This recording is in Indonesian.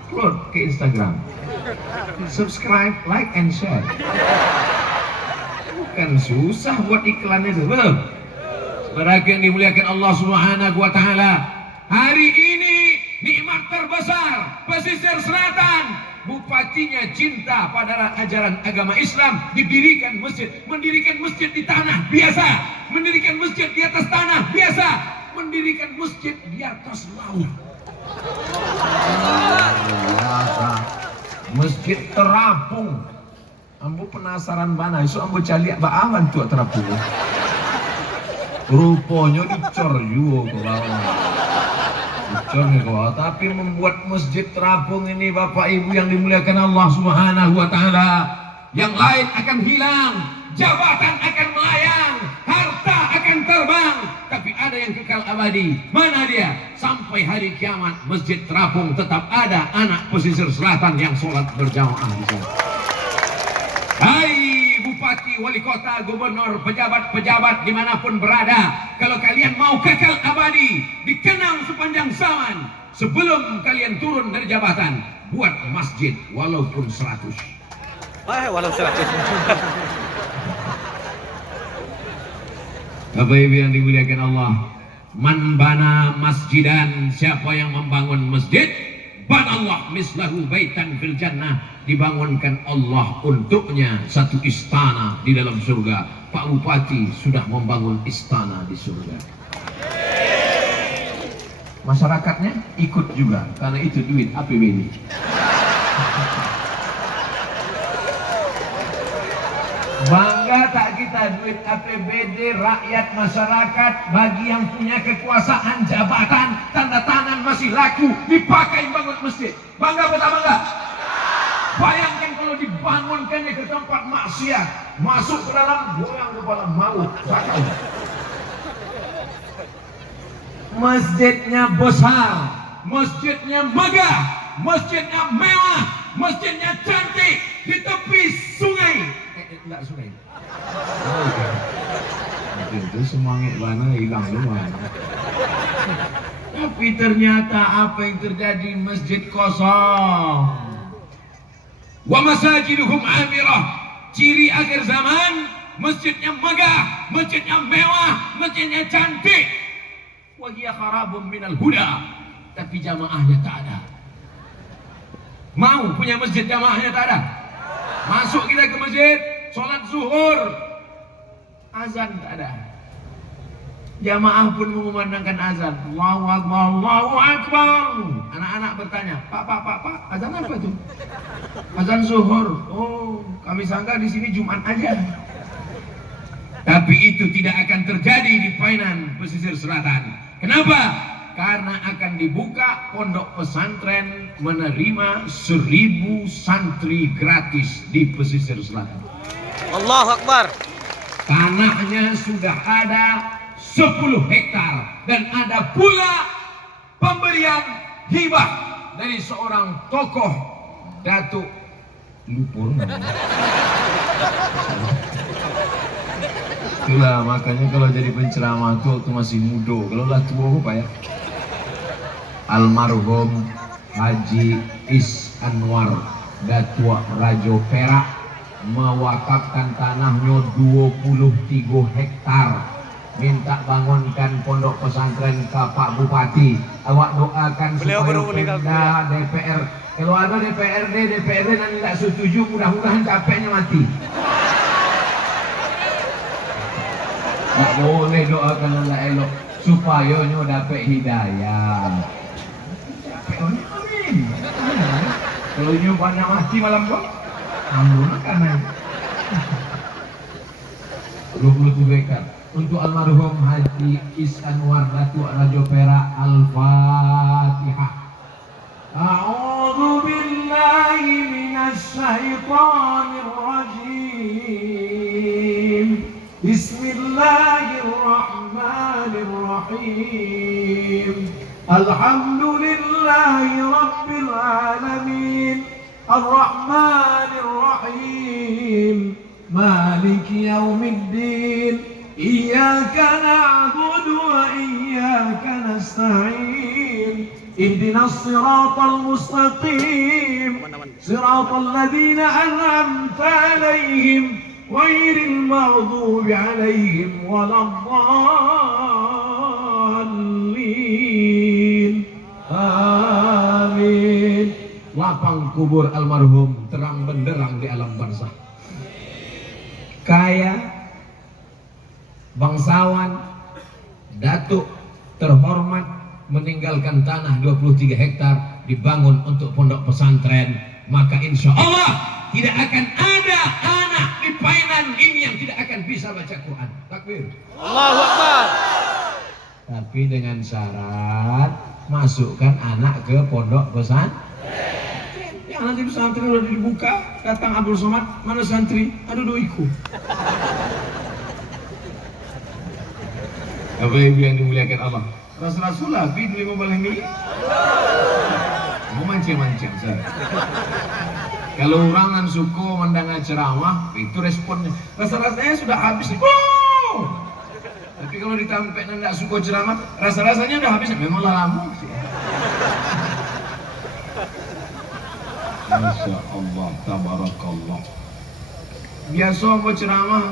upload ke Instagram. Subscribe, like, and share. Bukan susah buat iklannya itu, belum? Saudara yang dimuliakan Allah Subhanahu wa Ta'ala, hari ini nikmat terbesar pesisir selatan, bupatinya cinta pada ajaran agama Islam, didirikan masjid. Mendirikan masjid di tanah biasa, mendirikan masjid di atas tanah biasa, mendirikan masjid di atas laut biasa. Masjid terapung. Ambo penasaran mana isu ambo cari baaman tuh terapung. Rupanya dicor juga ke bawah. Dicor ke bawah. Tapi membuat masjid terapung ini Bapak Ibu yang dimuliakan Allah Subhanahu wa Ta'ala, yang lain akan hilang, jabatan akan melayang, harta akan terbang, tapi ada yang kekal abadi. Mana dia? Sampai hari kiamat masjid terapung tetap ada anak pesisir selatan yang sholat berjamaah di sana. Hai bupati, wali kota, gubernur, pejabat-pejabat dimanapun berada, kalau kalian mau kekal abadi, dikenang sepanjang zaman, sebelum kalian turun dari jabatan, buat masjid walaupun 100. Walau 100. Bapak Ibu yang dimuliakan Allah, man bana masjidan, siapa yang membangun masjid, banallah mislahu baitan fil jannah, dibangunkan Allah untuknya satu istana di dalam surga. Pak Bupati sudah membangun istana di surga. Masyarakatnya ikut juga, karena itu duit APBD. Bangga tak kita duit APBD rakyat masyarakat, bagi yang punya kekuasaan, jabatan, tanda tangan masih laku, dipakai bangun masjid. Bangga apa tak bangga? Bayangkan kalau dibangunkannya ke tempat maksiat, masuk ke dalam, goyang kepala maut, sakau. Masjidnya besar, masjidnya megah, masjidnya mewah, masjidnya cantik, di tepi sungai. Enggak sungai. Oh, okay. Itu semangat mana hilang semua. Tapi ternyata apa yang terjadi, masjid kosong. Wa masajiduhum amirah, ciri akhir zaman, masjidnya megah, masjidnya mewah, masjidnya cantik. Wa hiya kharabun minal huda, tapi jamaahnya tak ada. Mau punya masjid jamaahnya tak ada? Masuk kita ke masjid, sholat zuhur, azan tak ada. Jamaah pun mengumandangkan azan, Allahu Akbar, Allahu Akbar. Anak-anak bertanya, Pak, azan apa itu? Azan zuhur. Oh, kami sangka di sini Jumat aja. Tapi itu tidak akan terjadi di Painan pesisir selatan. Kenapa? Karena akan dibuka pondok pesantren menerima 1000 santri gratis di pesisir selatan. Allahu Akbar. Tanahnya sudah ada 10 hektar dan ada pula pemberian hibah dari seorang tokoh Datuk Lupur. Itulah makanya kalau jadi penceramah tuh waktu masih muda, kalau lah tua apa ya? Almarhum Haji Is Anwar Datua Rajo Perak mewakafkan tanahnya 23 hektar, minta bangunkan pondok pesantren ke Pak Bupati. Awak doakan Beliau supaya baru meninggal Pemda, DPR, kalau ada DPRD nanti tidak setuju, mudah-mudahan capeknya mati. Tak boleh doakan Allah elok supaya nyo dapat hidayah. Amin. Kalau nyo banyak mati malam kok, ampun kan. 23 hektar untuk almarhum Haji Is Anwar Datuk Rajo Perak. Al-Fatihah. A'udzu billahi minasy syaithanir rajim. Bismillahirrahmanirrahim. Alhamdulillahi rabbil alamin. Ar-Rahmanir Rahim. Maliki yaumiddin. Iyyaka na'budu wa iyyaka nasta'in. ihdinas siratal mustaqim siratal ladzina an'amta 'alaihim ghairil maghdubi 'alaihim waladdallin. Amin. Lapang kubur almarhum terang benderang di alam barzah. Kaya, bangsawan, datuk, terhormat, meninggalkan tanah 23 hektar dibangun untuk pondok pesantren, maka insya Allah tidak akan ada anak di Painan ini yang tidak akan bisa baca Quran. Takbir. Allahu Akbar. Tapi dengan syarat masukkan anak ke pondok pesantren. Yang nanti pesantren udah dibuka, datang Abdul Somad, mana santri? Aduh doiku. Bapak Ibu yang dimuliakan Allah, Rasul Nabi dulu mau balemi, mau mancing-mancing saya. Kalau orang suku mendengar ceramah, itu responnya. Rasa-rasanya sudah habis. Oh! Tapi kalau ditampek tidak suka ceramah, rasa-rasanya udah habis. Memanglah lama. Masya Allah, tabarakallah. Biasa mau ceramah